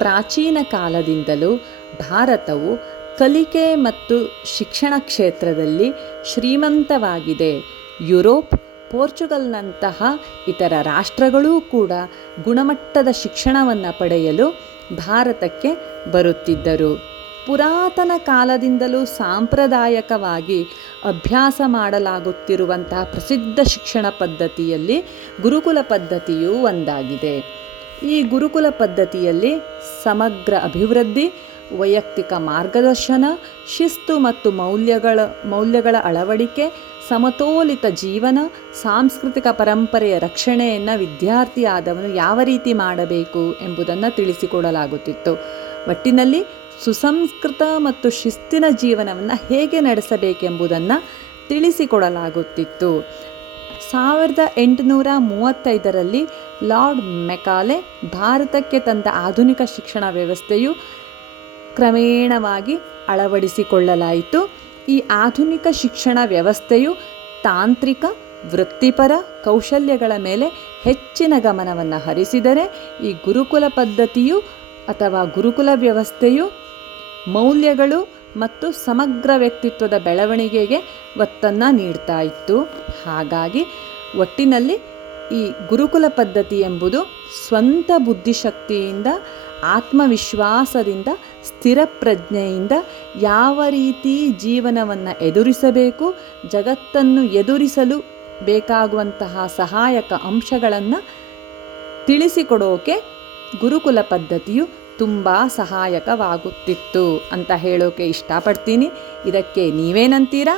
ಪ್ರಾಚೀನ ಕಾಲದಿಂದಲೂ ಭಾರತವು ಕಲಿಕೆ ಮತ್ತು ಶಿಕ್ಷಣ ಕ್ಷೇತ್ರದಲ್ಲಿ ಶ್ರೀಮಂತವಾಗಿದೆ. ಯುರೋಪ್, ಪೋರ್ಚುಗಲ್ನಂತಹ ಇತರ ರಾಷ್ಟ್ರಗಳೂ ಕೂಡ ಗುಣಮಟ್ಟದ ಶಿಕ್ಷಣವನ್ನು ಪಡೆಯಲು ಭಾರತಕ್ಕೆ ಬರುತ್ತಿದ್ದರು. ಪುರಾತನ ಕಾಲದಿಂದಲೂ ಸಾಂಪ್ರದಾಯಿಕವಾಗಿ ಅಭ್ಯಾಸ ಮಾಡಲಾಗುತ್ತಿರುವಂತಹ ಪ್ರಸಿದ್ಧ ಶಿಕ್ಷಣ ಪದ್ಧತಿಯಲ್ಲಿ ಗುರುಕುಲ ಪದ್ಧತಿಯೂ ಒಂದಾಗಿದೆ. ಈ ಗುರುಕುಲ ಪದ್ಧತಿಯಲ್ಲಿ ಸಮಗ್ರ ಅಭಿವೃದ್ಧಿ, ವೈಯಕ್ತಿಕ ಮಾರ್ಗದರ್ಶನ, ಶಿಸ್ತು ಮತ್ತು ಮೌಲ್ಯಗಳ ಅಳವಡಿಕೆ, ಸಮತೋಲಿತ ಜೀವನ, ಸಾಂಸ್ಕೃತಿಕ ಪರಂಪರೆಯ ರಕ್ಷಣೆಯನ್ನು ವಿದ್ಯಾರ್ಥಿಯಾದವನು ಯಾವ ರೀತಿ ಮಾಡಬೇಕು ಎಂಬುದನ್ನು ತಿಳಿಸಿಕೊಡಲಾಗುತ್ತಿತ್ತು. ಒಟ್ಟಿನಲ್ಲಿ ಸುಸಂಸ್ಕೃತ ಮತ್ತು ಶಿಸ್ತಿನ ಜೀವನವನ್ನು ಹೇಗೆ ನಡೆಸಬೇಕೆಂಬುದನ್ನು ತಿಳಿಸಿಕೊಡಲಾಗುತ್ತಿತ್ತು. 1835ರಲ್ಲಿ ಲಾರ್ಡ್ ಮೆಕಾಲೆ ಭಾರತಕ್ಕೆ ತಂದ ಆಧುನಿಕ ಶಿಕ್ಷಣ ವ್ಯವಸ್ಥೆಯು ಕ್ರಮೇಣವಾಗಿ ಅಳವಡಿಸಿಕೊಳ್ಳಲಾಯಿತು. ಈ ಆಧುನಿಕ ಶಿಕ್ಷಣ ವ್ಯವಸ್ಥೆಯು ತಾಂತ್ರಿಕ, ವೃತ್ತಿಪರ ಕೌಶಲ್ಯಗಳ ಮೇಲೆ ಹೆಚ್ಚಿನ ಗಮನವನ್ನು ಹರಿಸಿದರೆ, ಈ ಗುರುಕುಲ ಪದ್ಧತಿಯು ಅಥವಾ ಗುರುಕುಲ ವ್ಯವಸ್ಥೆಯು ಮೌಲ್ಯಗಳು ಮತ್ತು ಸಮಗ್ರ ವ್ಯಕ್ತಿತ್ವದ ಬೆಳವಣಿಗೆಗೆ ಒತ್ತನ್ನು ನೀಡ್ತಾ ಇತ್ತು. ಹಾಗಾಗಿ ಒಟ್ಟಿನಲ್ಲಿ ಈ ಗುರುಕುಲ ಪದ್ಧತಿ ಎಂಬುದು ಸ್ವಂತ ಬುದ್ಧಿಶಕ್ತಿಯಿಂದ, ಆತ್ಮವಿಶ್ವಾಸದಿಂದ, ಸ್ಥಿರ ಪ್ರಜ್ಞೆಯಿಂದ ಯಾವ ರೀತಿ ಜೀವನವನ್ನು ಎದುರಿಸಬೇಕು, ಜಗತ್ತನ್ನು ಎದುರಿಸಲು ಬೇಕಾಗುವಂತಹ ಸಹಾಯಕ ಅಂಶಗಳನ್ನು ತಿಳಿಸಿಕೊಡೋಕೆ ಗುರುಕುಲ ಪದ್ಧತಿಯು ತುಂಬ ಸಹಾಯಕವಾಗುತ್ತಿತ್ತು ಅಂತ ಹೇಳೋಕೆ ಇಷ್ಟಪಡ್ತೀನಿ. ಇದಕ್ಕೆ ನೀವೇನಂತೀರಾ?